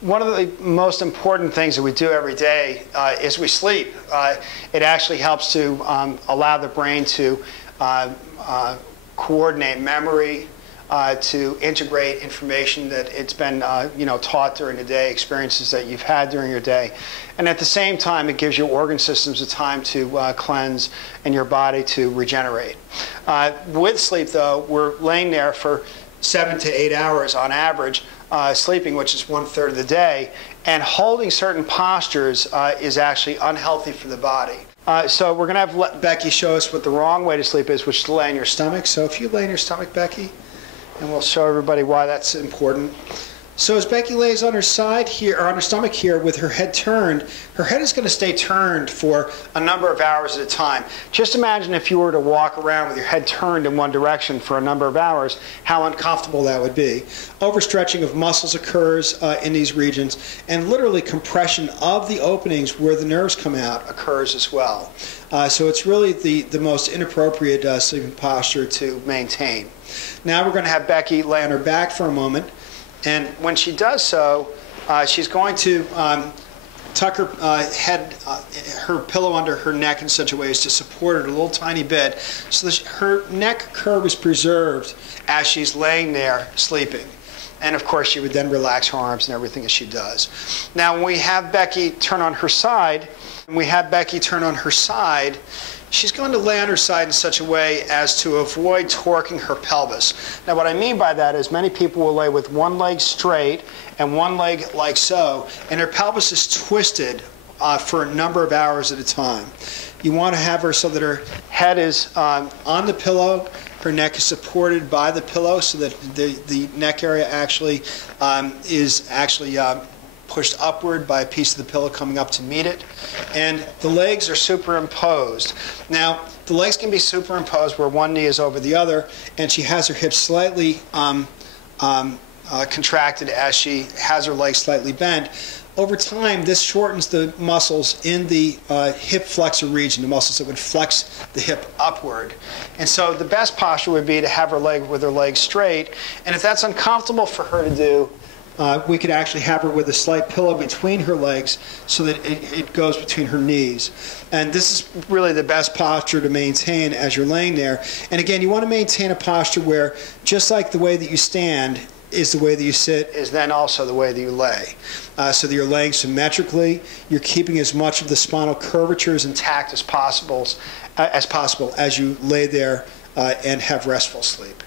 one of the most important things that we do every day is we sleep. It actually helps to allow the brain to coordinate memory, to integrate information that it's been taught during the day, experiences that you've had during your day. And at the same time, it gives your organ systems a time to cleanse and your body to regenerate. With sleep, though, we're laying there for 7 to 8 hours on average, sleeping, which is 1/3 of the day, and holding certain postures is actually unhealthy for the body. So we're going to have Becky show us what the wrong way to sleep is, which is to lay on your stomach. So if you lay on your stomach, Becky, and we'll show everybody why that's important. So as Becky lays on her side here, or on her stomach here, with her head turned, her head is going to stay turned for a number of hours at a time. Just imagine if you were to walk around with your head turned in one direction for a number of hours, how uncomfortable that would be. Overstretching of muscles occurs in these regions, and literally compression of the openings where the nerves come out occurs as well. So it's really the most inappropriate sleeping posture to maintain. Now we're going to have Becky lay on her back for a moment. And when she does so, she's going to tuck her her pillow under her neck in such a way as to support it a little tiny bit so that her neck curve is preserved as she's laying there sleeping. And of course, she would then relax her arms and everything as she does. Now, when we have Becky turn on her side, she's going to lay on her side in such a way as to avoid torquing her pelvis. Now, what I mean by that is many people will lay with one leg straight and one leg like so, and her pelvis is twisted for a number of hours at a time. You want to have her so that her head is on the pillow, her neck is supported by the pillow so that the neck area actually is pushed upward by a piece of the pillow coming up to meet it. And the legs are superimposed. Now, the legs can be superimposed where one knee is over the other, and she has her hips slightly contracted as she has her legs slightly bent. Over time, this shortens the muscles in the hip flexor region, the muscles that would flex the hip upward. And so the best posture would be to have her leg with her legs straight. And if that's uncomfortable for her to do, we could actually have her with a slight pillow between her legs so that it goes between her knees. And this is really the best posture to maintain as you're laying there. And again, you want to maintain a posture where, just like the way that you stand is the way that you sit, is then also the way that you lay. So that you're laying symmetrically, you're keeping as much of the spinal curvature as intact as possible as you lay there and have restful sleep.